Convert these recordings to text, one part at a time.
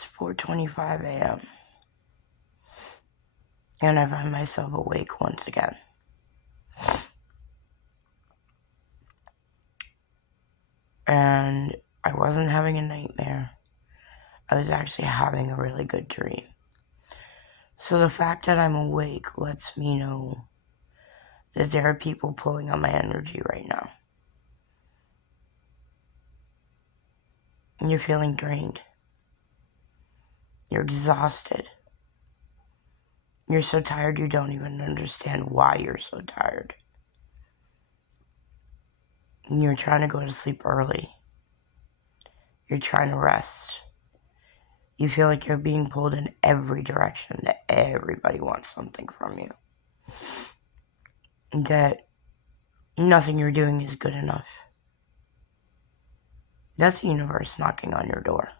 It's 4:25 a.m. and I find myself awake once again. And I wasn't having a nightmare. I was actually having a really good dream. So the fact that I'm awake lets me know that there are people pulling on my energy right now. And you're feeling drained. You're exhausted. You're so tired you don't even understand why you're so tired. And you're trying to go to sleep early. You're trying to rest. You feel like you're being pulled in every direction, that everybody wants something from you. That nothing you're doing is good enough. That's the universe knocking on your door.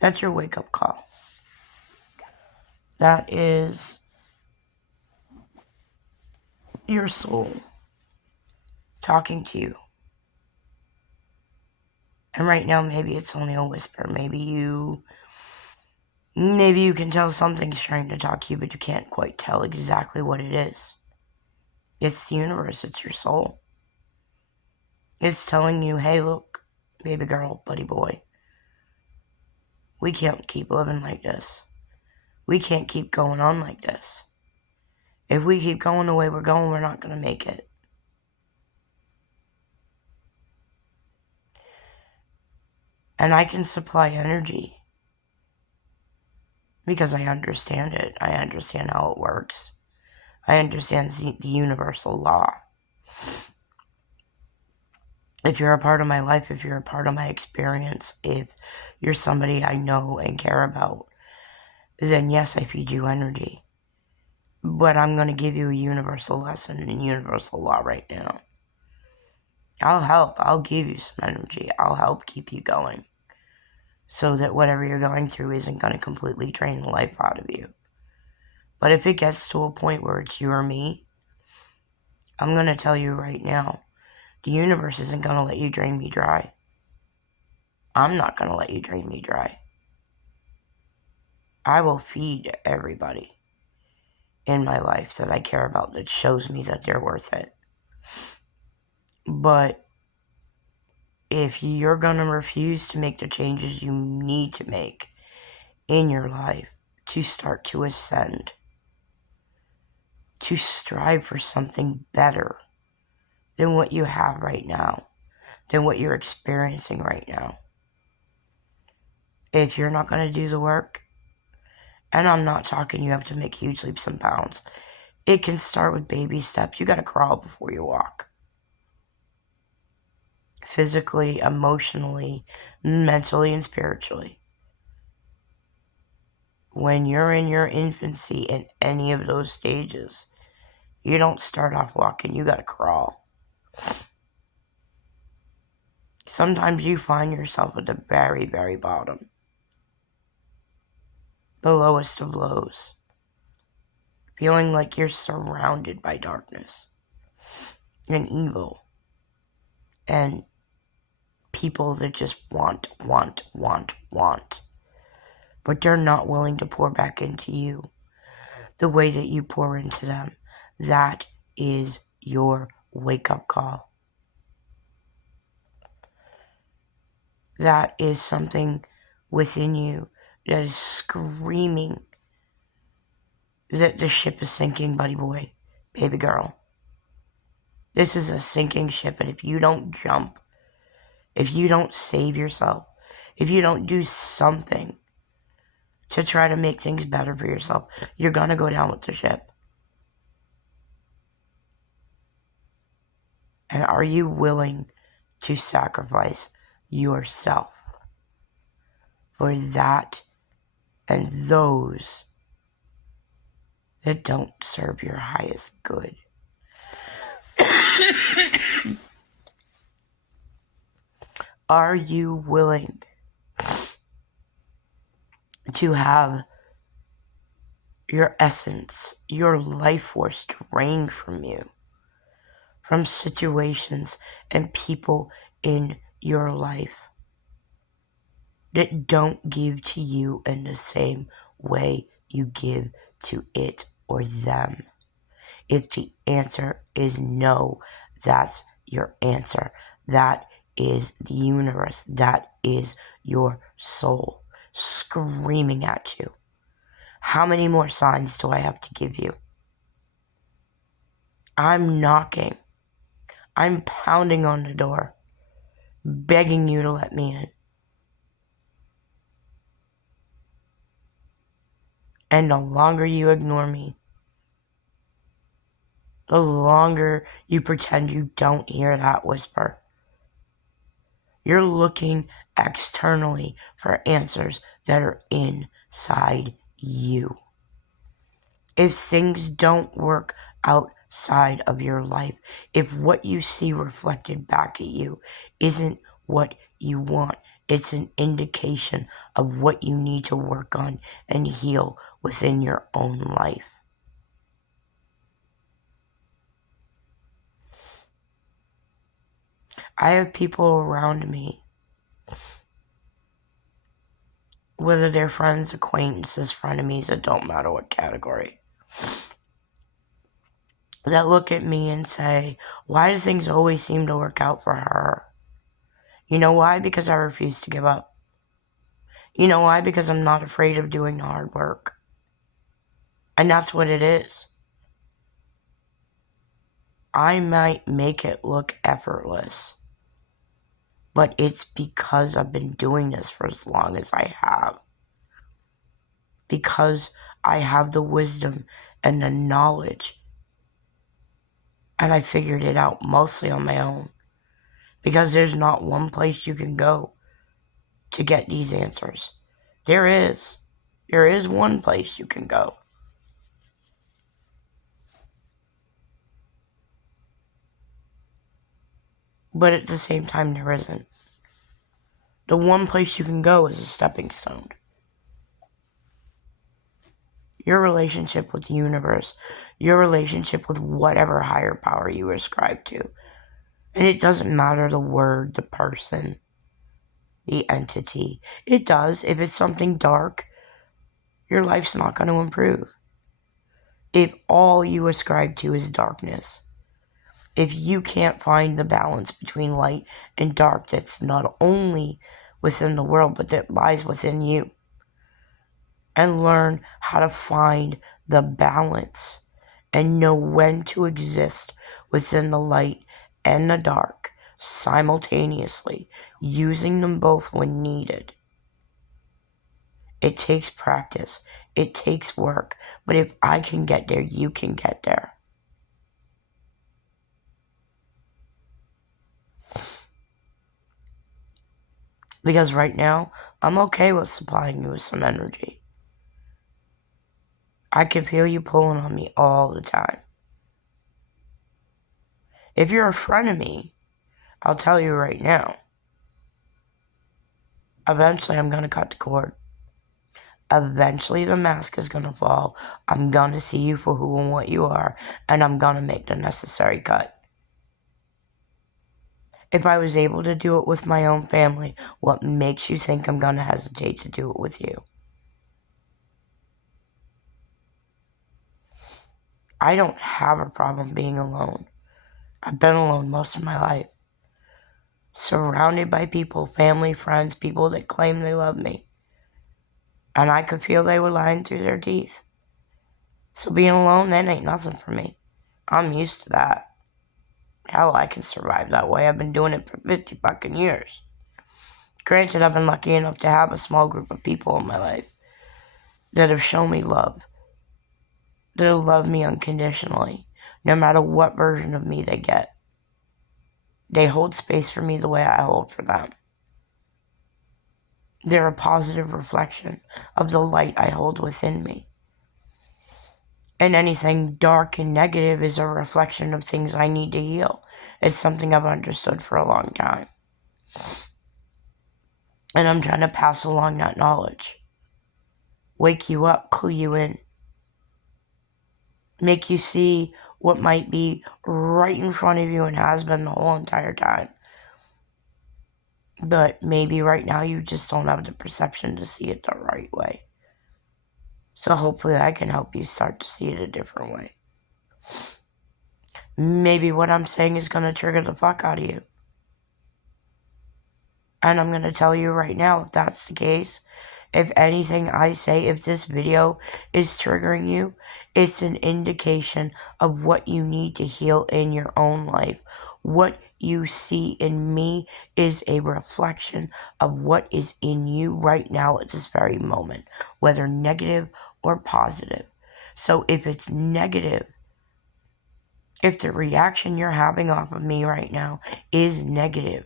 That's your wake-up call. That is your soul talking to you. And right now, maybe it's only a whisper. Maybe you can tell something's trying to talk to you, but you can't quite tell exactly what it is. It's the universe. It's your soul. It's telling you, hey, look, baby girl, buddy boy, we can't keep living like this. We can't keep going on like this. If we keep going the way we're going, we're not going to make it. And I can supply energy because I understand it. I understand how it works. I understand the universal law. If you're a part of my life, if you're a part of my experience, if you're somebody I know and care about, then yes, I feed you energy. But I'm going to give you a universal lesson in universal law right now. I'll help. I'll give you some energy. I'll help keep you going so that whatever you're going through isn't going to completely drain the life out of you. But if it gets to a point where it's you or me, I'm going to tell you right now, the universe isn't going to let you drain me dry. I'm not going to let you drain me dry. I will feed everybody in my life that I care about that shows me that they're worth it. But if you're going to refuse to make the changes you need to make in your life to start to ascend, to strive for something better than what you have right now, than what you're experiencing right now, if you're not going to do the work, and I'm not talking you have to make huge leaps and bounds. It can start with baby steps. You got to crawl before you walk. Physically, emotionally, mentally, and spiritually. When you're in your infancy in any of those stages, you don't start off walking. You got to crawl. Sometimes you find yourself at the very, very bottom. The lowest of lows. Feeling like you're surrounded by darkness and evil and people that just want. But they're not willing to pour back into you the way that you pour into them. That is your wake-up call. That is something within you that is screaming that the ship is sinking, buddy boy, baby girl. This is a sinking ship, and if you don't jump, if you don't save yourself, if you don't do something to try to make things better for yourself, you're going to go down with the ship. And are you willing to sacrifice yourself for that and those that don't serve your highest good? Are you willing to have your essence, your life force drained from you, from situations and people in your life that don't give to you in the same way you give to it or them. If the answer is no, that's your answer. That is the universe. That is your soul screaming at you. How many more signs do I have to give you? I'm knocking. I'm pounding on the door, begging you to let me in. And the longer you ignore me, the longer you pretend you don't hear that whisper. You're looking externally for answers that are inside you. If things don't work outside of your life, if what you see reflected back at you isn't what you want, it's an indication of what you need to work on and heal within your own life. I have people around me, whether they're friends, acquaintances, frenemies, it don't matter what category, that look at me and say, why do things always seem to work out for her? You know why? Because I refuse to give up. You know why? Because I'm not afraid of doing the hard work. And that's what it is. I might make it look effortless, but it's because I've been doing this for as long as I have. Because I have the wisdom and the knowledge. And I figured it out mostly on my own. Because there's not one place you can go to get these answers. There is one place you can go. But at the same time, there isn't. The one place you can go is a stepping stone. Your relationship with the universe, your relationship with whatever higher power you ascribe to. And it doesn't matter the word, the person, the entity. It does. If it's something dark, your life's not going to improve. If all you ascribe to is darkness, if you can't find the balance between light and dark that's not only within the world, but that lies within you, and learn how to find the balance and know when to exist within the light and the dark simultaneously, using them both when needed. It takes practice. It takes work. But if I can get there, you can get there. Because right now, I'm okay with supplying you with some energy. I can feel you pulling on me all the time. If you're a friend of me, I'll tell you right now, eventually I'm going to cut the cord. Eventually the mask is going to fall. I'm going to see you for who and what you are, and I'm going to make the necessary cut. If I was able to do it with my own family, what makes you think I'm going to hesitate to do it with you? I don't have a problem being alone. I've been alone most of my life. Surrounded by people, family, friends, people that claim they love me. And I could feel they were lying through their teeth. So being alone, that ain't nothing for me. I'm used to that. Hell, I can survive that way. I've been doing it for 50 fucking years. Granted, I've been lucky enough to have a small group of people in my life that have shown me love. That have loved me unconditionally, no matter what version of me they get. They hold space for me the way I hold for them. They're a positive reflection of the light I hold within me. And anything dark and negative is a reflection of things I need to heal. It's something I've understood for a long time. And I'm trying to pass along that knowledge. Wake you up, clue you in. Make you see what might be right in front of you and has been the whole entire time. But maybe right now you just don't have the perception to see it the right way. So hopefully I can help you start to see it a different way. Maybe what I'm saying is going to trigger the fuck out of you. And I'm going to tell you right now, if that's the case, if anything I say, if this video is triggering you, it's an indication of what you need to heal in your own life. What you see in me is a reflection of what is in you right now at this very moment, whether negative or positive. So if it's negative, if the reaction you're having off of me right now is negative,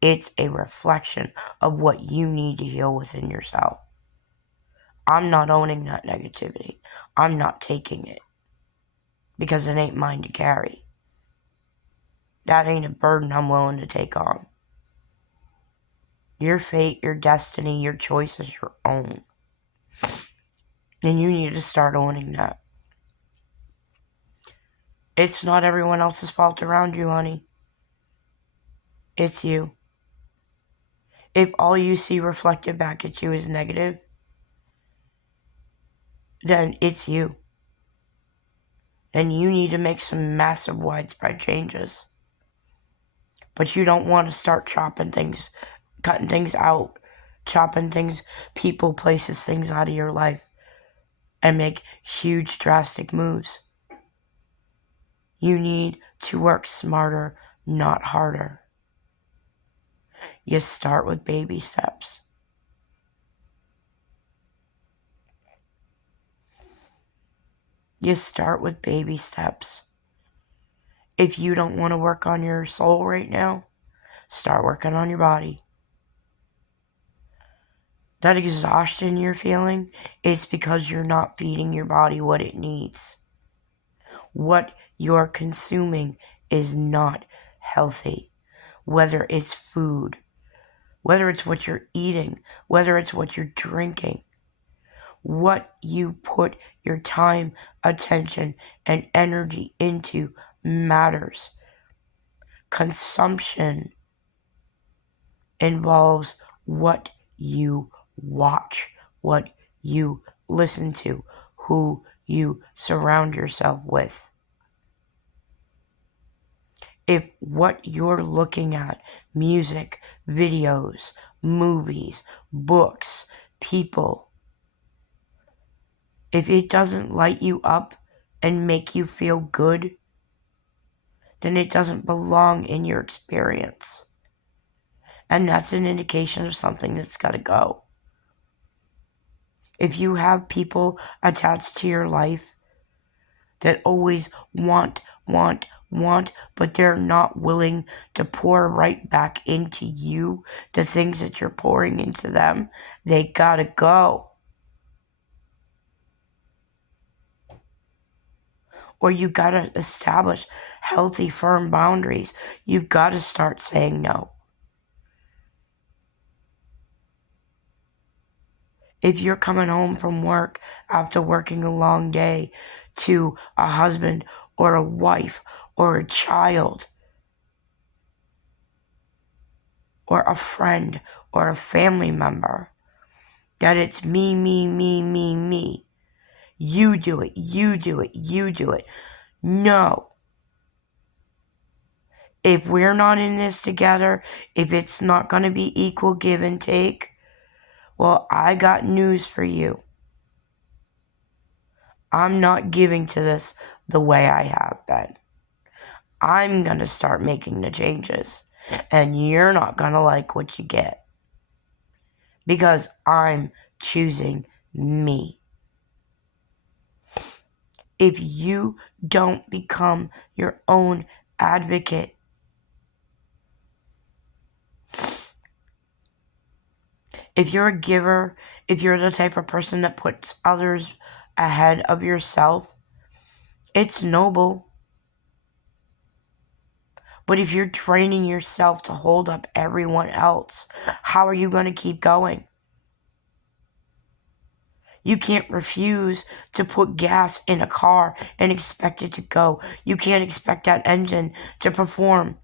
it's a reflection of what you need to heal within yourself. I'm not owning that negativity. I'm not taking it. Because it ain't mine to carry. That ain't a burden I'm willing to take on. Your fate, your destiny, your choice is your own. And you need to start owning that. It's not everyone else's fault around you, honey. It's you. If all you see reflected back at you is negative, then it's you. And you need to make some massive widespread changes. But you don't want to start chopping things, cutting things out, chopping things, people, places, things out of your life and make huge drastic moves. You need to work smarter, not harder. You start with baby steps. You start with baby steps. If you don't want to work on your soul right now, start working on your body. That exhaustion you're feeling is because you're not feeding your body what it needs. What you're consuming is not healthy. Whether it's food, whether it's what you're eating, whether it's what you're drinking. What you put your time, attention, and energy into matters. Consumption involves what you watch, what you listen to, who you surround yourself with. If what you're looking at, music, videos, movies, books, people, if it doesn't light you up and make you feel good, then it doesn't belong in your experience. And that's an indication of something that's got to go. If you have people attached to your life that always want, but they're not willing to pour right back into you the things that you're pouring into them, they gotta go. Or you gotta establish healthy, firm boundaries. You've gotta start saying no. If you're coming home from work after working a long day to a husband or a wife or a child or a friend or a family member, that it's me, you do it, you do it, you do it. No. If we're not in this together, if it's not going to be equal give and take, well, I got news for you. I'm not giving to this the way I have been. I'm going to start making the changes, and you're not going to like what you get. Because I'm choosing me. If you don't become your own advocate, if you're a giver, if you're the type of person that puts others ahead of yourself, it's noble. But if you're training yourself to hold up everyone else, how are you going to keep going? You can't refuse to put gas in a car and expect it to go. You can't expect that engine to perform.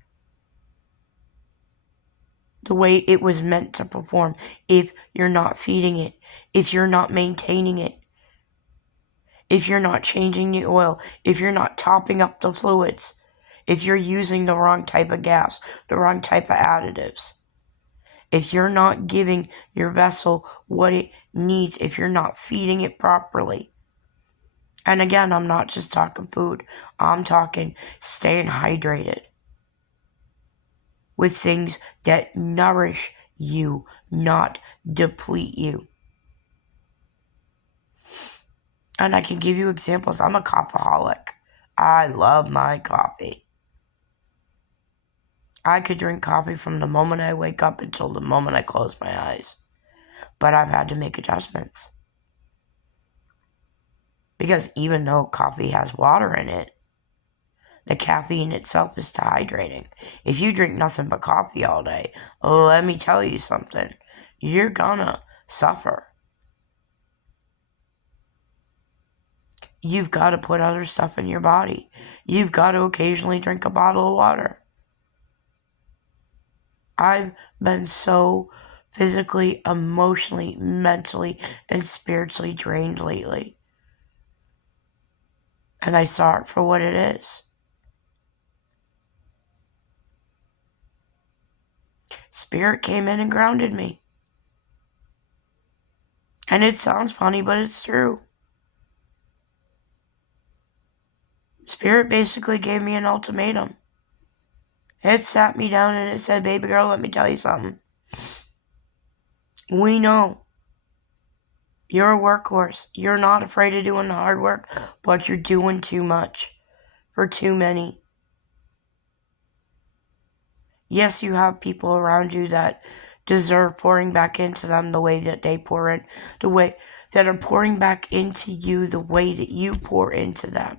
the way it was meant to perform if you're not feeding it, if you're not maintaining it, if you're not changing the oil, if you're not topping up the fluids, if you're using the wrong type of gas, the wrong type of additives, if you're not giving your vessel what it needs, if you're not feeding it properly. And again, I'm not just talking food, I'm talking staying hydrated with things that nourish you, not deplete you. And I can give you examples. I'm a coffeeholic. I love my coffee. I could drink coffee from the moment I wake up until the moment I close my eyes. But I've had to make adjustments. Because even though coffee has water in it, the caffeine itself is dehydrating. If you drink nothing but coffee all day, let me tell you something. You're gonna suffer. You've got to put other stuff in your body. You've got to occasionally drink a bottle of water. I've been so physically, emotionally, mentally, and spiritually drained lately. And I saw it for what it is. Spirit came in and grounded me. And it sounds funny, but it's true. Spirit basically gave me an ultimatum. It sat me down and it said, baby girl, let me tell you something. We know you're a workhorse. You're not afraid of doing the hard work, but you're doing too much for too many. Yes, you have people around you that deserve pouring back into them the way that they pour in, the way that are pouring back into you the way that you pour into them.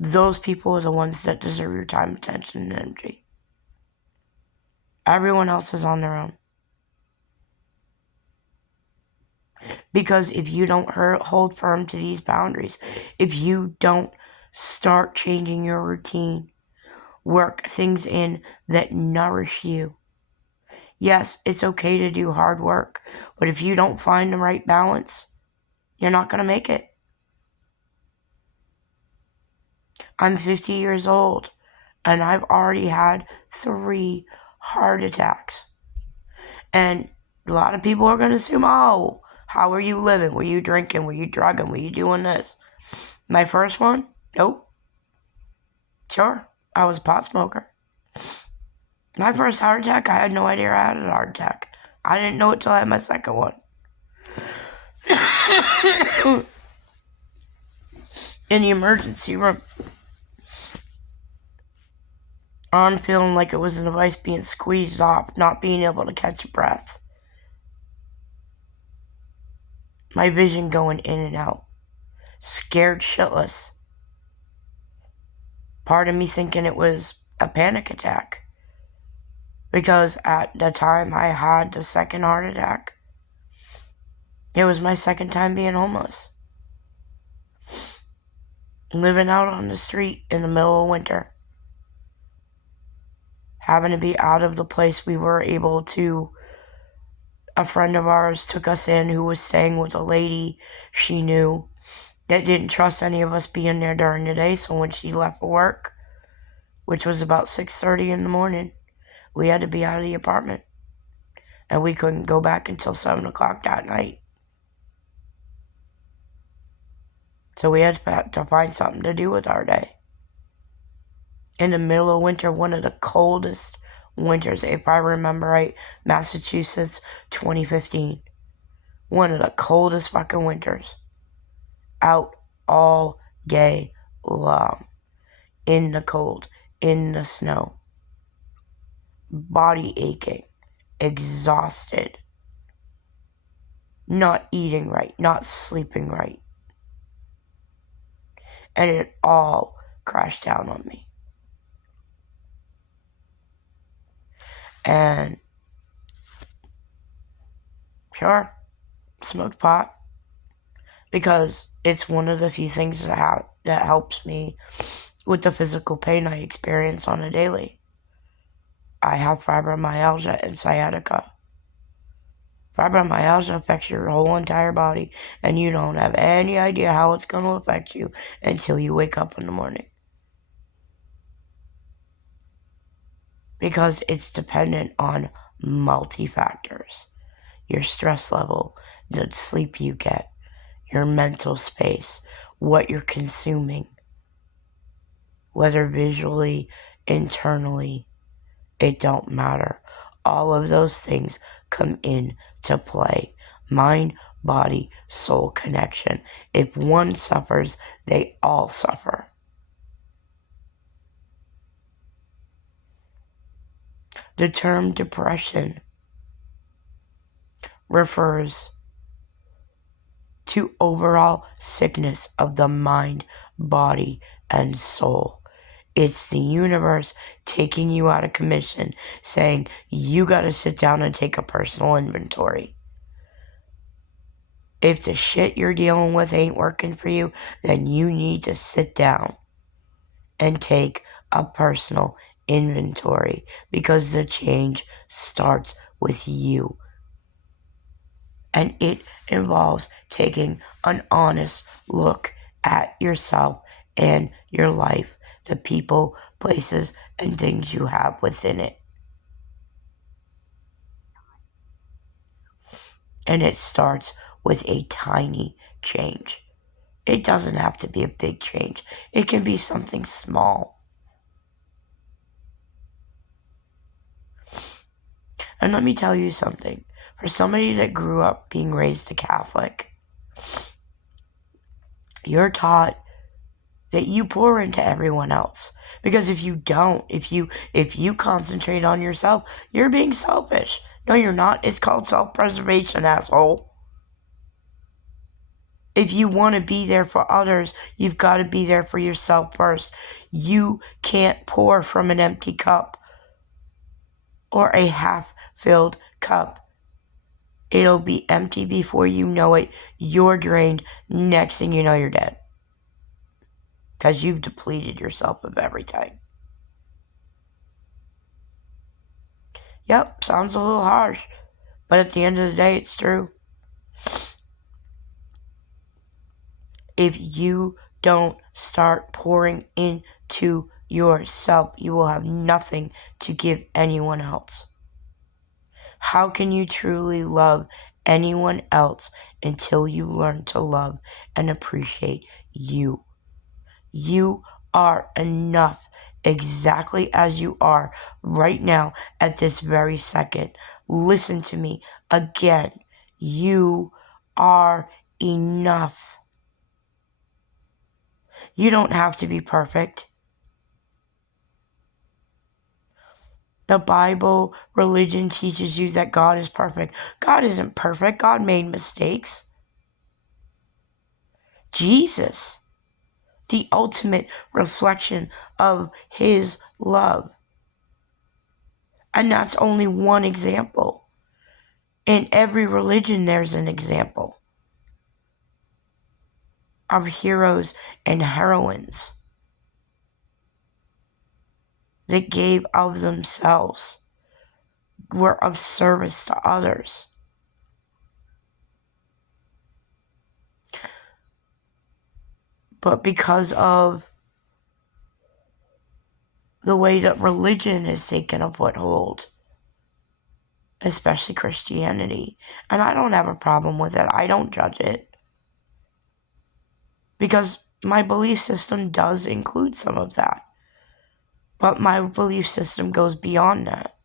Those people are the ones that deserve your time, attention, and energy. Everyone else is on their own. Because if you don't hold firm to these boundaries, if you don't start changing your routine, work things in that nourish you. Yes, it's okay to do hard work, but if you don't find the right balance, you're not going to make it. I'm 50 years old, and I've already had 3 heart attacks. And a lot of people are going to assume, oh, how are you living? Were you drinking? Were you drugging? Were you doing this? My first one? Nope. Sure, I was a pot smoker. My first heart attack, I had no idea I had a heart attack. I didn't know it till I had my second one. In the emergency room, I'm feeling like it was a device being squeezed off, not being able to catch a breath. My vision going in and out. Scared shitless. Part of me thinking it was a panic attack. Because at the time I had the second heart attack, it was my second time being homeless. Living out on the street in the middle of winter. Having to be out of the place we were able to. A friend of ours took us in who was staying with a lady she knew that didn't trust any of us being there during the day. So when she left for work, which was about 6:30 in the morning, we had to be out of the apartment. And we couldn't go back until 7 o'clock that night. So we had to find something to do with our day. In the middle of winter, one of the coldest winters, if I remember right, Massachusetts, 2015. One of the coldest fucking winters. Out all day long. In the cold. In the snow. Body aching. Exhausted. Not eating right. Not sleeping right. And it all crashed down on me. And sure, smoked pot. Because it's one of the few things that helps me with the physical pain I experience on a daily. I have fibromyalgia and sciatica. Fibromyalgia affects your whole entire body, and you don't have any idea how it's going to affect you until you wake up in the morning. Because it's dependent on multi-factors. Your stress level, the sleep you get, your mental space, what you're consuming, whether visually, internally, it don't matter. All of those things come into play. Mind, body, soul connection. If one suffers, they all suffer. The term depression refers to overall sickness of the mind, body, and soul. It's the universe taking you out of commission, saying, you got to sit down and take a personal inventory. If the shit you're dealing with ain't working for you, then you need to sit down and take a personal inventory, because the change starts with you. And it involves taking an honest look at yourself and your life, the people, places, and things you have within it. And it starts with a tiny change. It doesn't have to be a big change. It can be something small. And let me tell you something. For somebody that grew up being raised a Catholic, you're taught that you pour into everyone else. Because if you don't, if you concentrate on yourself, you're being selfish. No, you're not. It's called self-preservation, asshole. If you want to be there for others, you've got to be there for yourself first. You can't pour from an empty cup or a half-filled cup. It'll be empty before you know it. You're drained. Next thing you know, you're dead. Because you've depleted yourself of everything. Yep, sounds a little harsh, but at the end of the day, it's true. If you don't start pouring into yourself, you will have nothing to give anyone else. How can you truly love anyone else until you learn to love and appreciate you? You are enough exactly as you are right now at this very second. Listen to me again. You are enough. You don't have to be perfect. The Bible, religion teaches you that God is perfect. God isn't perfect. God made mistakes. Jesus, the ultimate reflection of his love. And that's only one example. In every religion, there's an example of heroes and heroines that gave of themselves, were of service to others. But because of the way that religion has taken a foothold, especially Christianity, and I don't have a problem with it, I don't judge it, because my belief system does include some of that. But my belief system goes beyond that.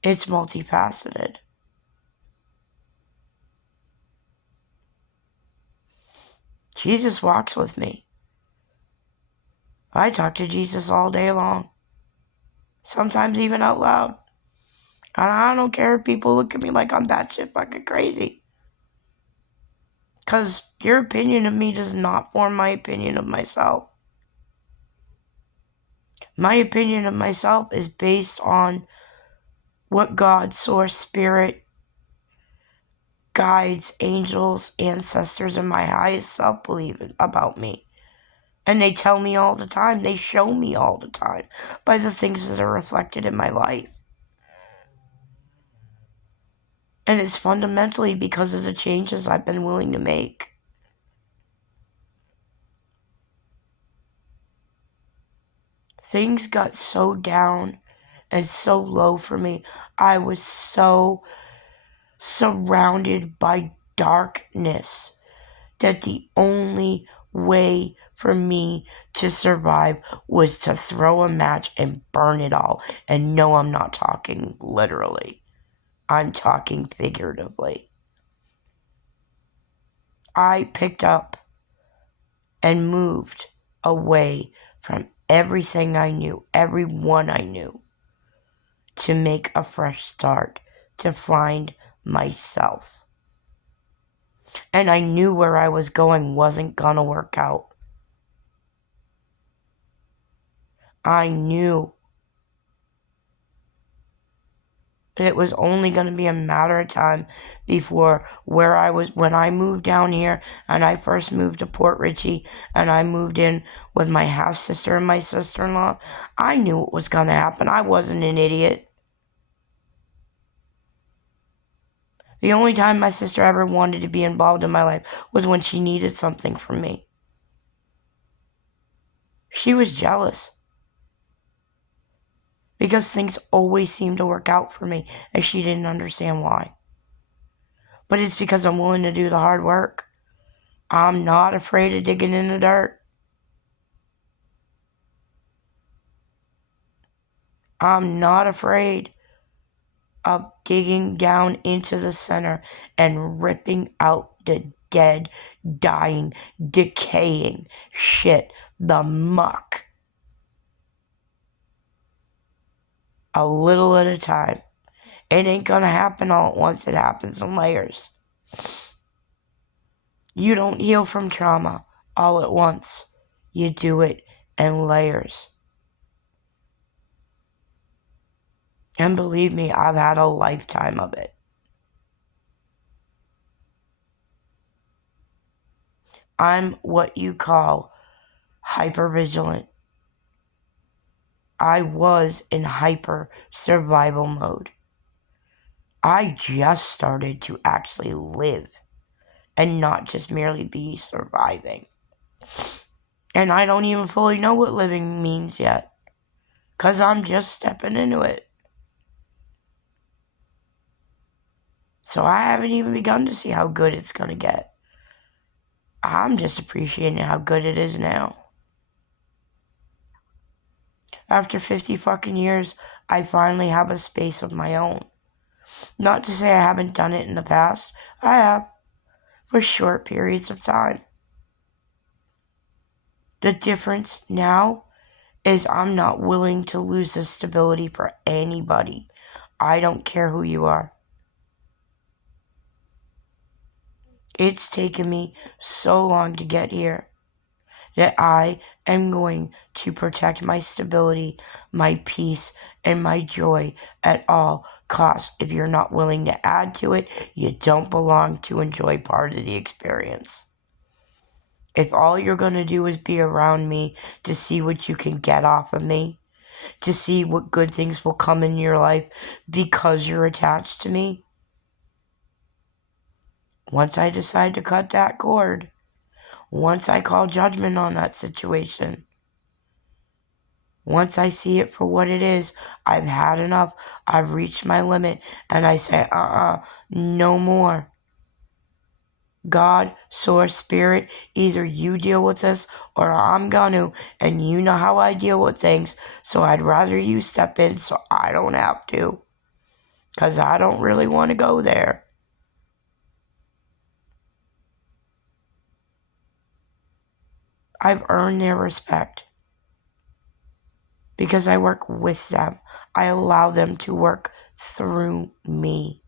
It's multifaceted. Jesus walks with me. I talk to Jesus all day long. Sometimes even out loud. And I don't care if people look at me like I'm batshit fucking crazy. Because your opinion of me does not form my opinion of myself. My opinion of myself is based on what God, source, spirit, guides, angels, ancestors, and my highest self believe about me. And they tell me all the time, they show me all the time by the things that are reflected in my life. And it's fundamentally because of the changes I've been willing to make. Things got so down and so low for me. I was so surrounded by darkness that the only way for me to survive was to throw a match and burn it all. And no, I'm not talking literally. I'm talking figuratively. I picked up and moved away from everything I knew, everyone I knew, to make a fresh start, to find myself. And I knew where I was going wasn't gonna work out. I knew that it was only going to be a matter of time before where I was when I moved down here and I first moved to Port Richey and I moved in with my half-sister and my sister-in-law. I knew what was going to happen. I wasn't an idiot. The only time my sister ever wanted to be involved in my life was when she needed something from me. She was jealous because things always seemed to work out for me and she didn't understand why. But it's because I'm willing to do the hard work. I'm not afraid of digging in the dirt. I'm not afraid of digging down into the center and ripping out the dead, dying, decaying shit, the muck. A little at a time. It ain't gonna happen all at once. It happens in layers. You don't heal from trauma all at once. You do it in layers. And believe me, I've had a lifetime of it. I'm what you call hypervigilant. I was in hyper survival mode. I just started to actually live and not just merely be surviving. And I don't even fully know what living means yet, because I'm just stepping into it. So I haven't even begun to see how good it's going to get. I'm just appreciating how good it is now. After 50 fucking years, I finally have a space of my own. Not to say I haven't done it in the past. I have, for short periods of time. The difference now is I'm not willing to lose this stability for anybody. I don't care who you are. It's taken me so long to get here that I am going to protect my stability, my peace, and my joy at all costs. If you're not willing to add to it, you don't belong to enjoy part of the experience. If all you're going to do is be around me to see what you can get off of me, to see what good things will come in your life because you're attached to me, once I decide to cut that cord, once I call judgment on that situation, once I see it for what it is, I've had enough, I've reached my limit, and I say, no more. God, source, spirit, either you deal with this or I'm gonna, and you know how I deal with things, so I'd rather you step in so I don't have to, because I don't really want to go there. I've earned their respect because I work with them. I allow them to work through me.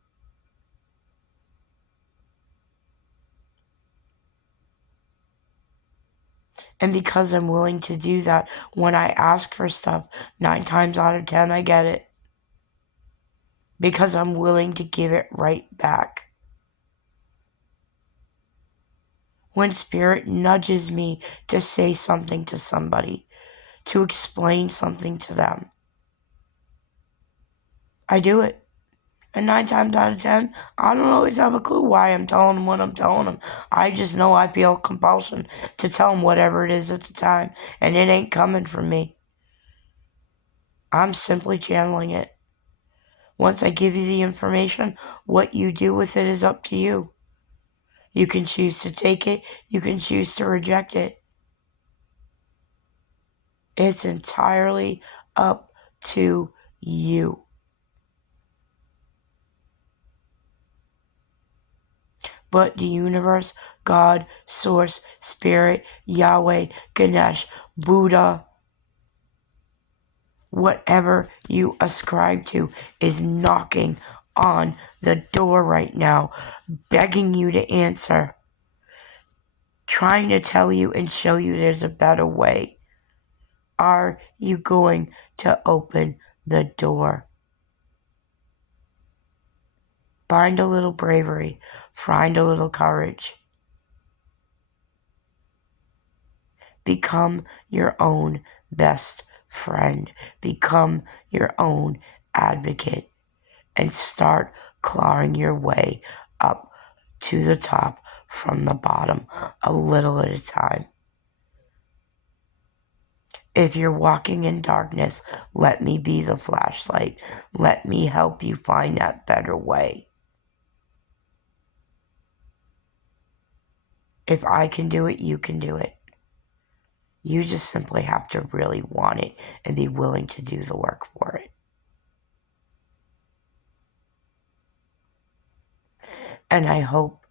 And because I'm willing to do that, when I ask for stuff, 9 times out of 10, I get it. Because I'm willing to give it right back. When Spirit nudges me to say something to somebody, to explain something to them, I do it. And 9 times out of 10, I don't always have a clue why I'm telling them what I'm telling them. I just know I feel compulsion to tell them whatever it is at the time. And it ain't coming from me. I'm simply channeling it. Once I give you the information, what you do with it is up to you. You can choose to take it. You can choose to reject it. It's entirely up to you. But the universe, God, Source, Spirit, Yahweh, Ganesh, Buddha, whatever you ascribe to, is knocking on the door right now, begging you to answer, trying to tell you and show you there's a better way. Are you going to open the door? Find a little bravery. Find a little courage. Become your own best friend. Become your own advocate. And start clawing your way up to the top from the bottom, a little at a time. If you're walking in darkness, let me be the flashlight. Let me help you find that better way. If I can do it, you can do it. You just simply have to really want it and be willing to do the work for it. And I hope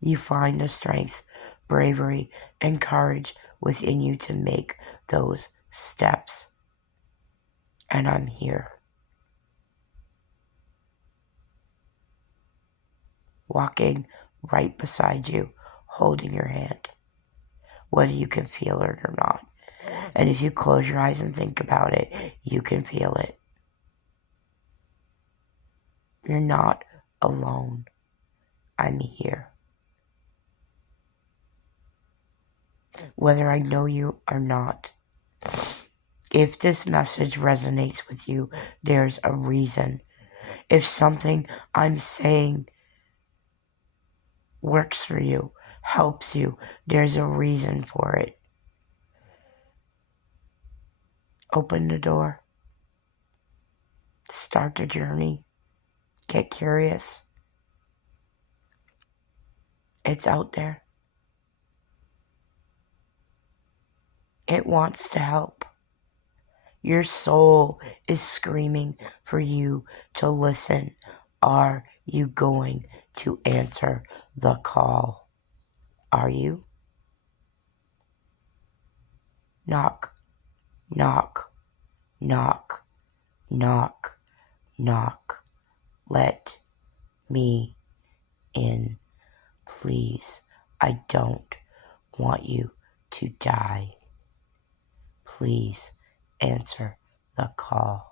you find the strength, bravery, and courage within you to make those steps. And I'm here. Walking right beside you, holding your hand, whether you can feel it or not. And if you close your eyes and think about it, you can feel it. You're not alone. I'm here. Whether I know you or not, if this message resonates with you, there's a reason. If something I'm saying works for you, helps you, there's a reason for it. Open the door. Start the journey. Get curious. It's out there. It wants to help. Your soul is screaming for you to listen. Are you going to answer the call? Are you? Knock, knock, knock, knock, knock. Let me in, please. I don't want you to die. Please answer the call.